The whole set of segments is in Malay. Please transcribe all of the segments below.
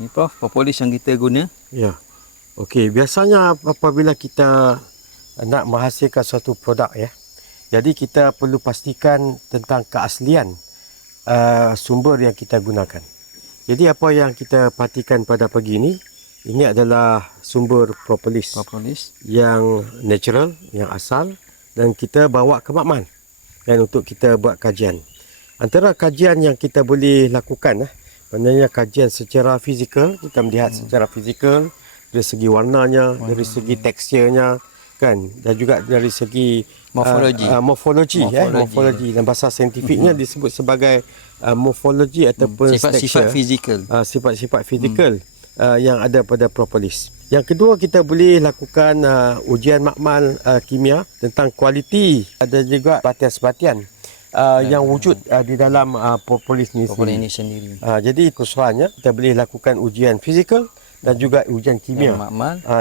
Ni Prof, propolis yang kita guna. Ya. Okey, biasanya apabila kita nak menghasilkan suatu produk ya. Jadi kita perlu pastikan tentang keaslian sumber yang kita gunakan. Jadi apa yang kita perhatikan pada pagi ini adalah sumber propolis yang natural, yang asal, dan kita bawa ke makmal dan untuk kita buat kajian. Antara kajian yang kita boleh lakukan maknanya kajian secara fizikal, kita melihat secara fizikal dari segi warnanya, dari segi teksturnya kan, dan juga dari segi morfologi dan bahasa saintifiknya disebut sebagai morfologi ataupun sifat-sifat fizikal. Sifat-sifat fizikal yang ada pada propolis. Yang kedua, kita boleh lakukan ujian makmal kimia tentang kualiti dan juga sebatian yang wujud di dalam propolis ni sendiri. Jadi keseluruhannya kita boleh lakukan ujian fizikal dan juga ujian kimia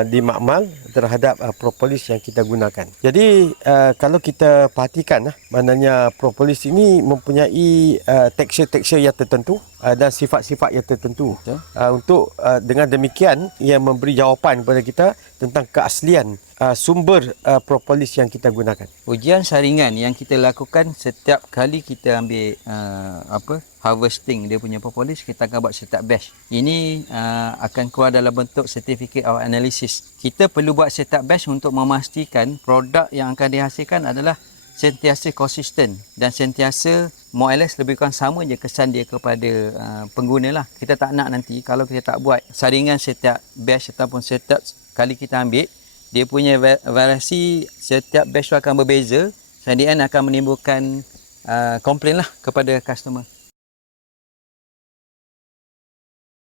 di makmal terhadap propolis yang kita gunakan. Jadi kalau kita perhatikan maknanya propolis ini mempunyai tekstur-tekstur yang tertentu dan sifat-sifat yang tertentu. Untuk dengan demikian ia memberi jawapan kepada kita tentang keaslian sumber propolis yang kita gunakan. Ujian saringan yang kita lakukan setiap kali kita ambil harvesting dia punya propolis, kita akan buat setiap batch. Ini akan keluar dalam bentuk certificate of analysis. Kita perlu buat setiap batch untuk memastikan produk yang akan dihasilkan adalah sentiasa konsisten dan sentiasa more or less lebih kurang sama je kesan dia kepada pengguna lah. Kita tak nak nanti kalau kita tak buat saringan setiap batch ataupun setiap kali kita ambil, dia punya variasi setiap batch akan berbeza, dan di end akan menimbulkan komplain lah kepada customer.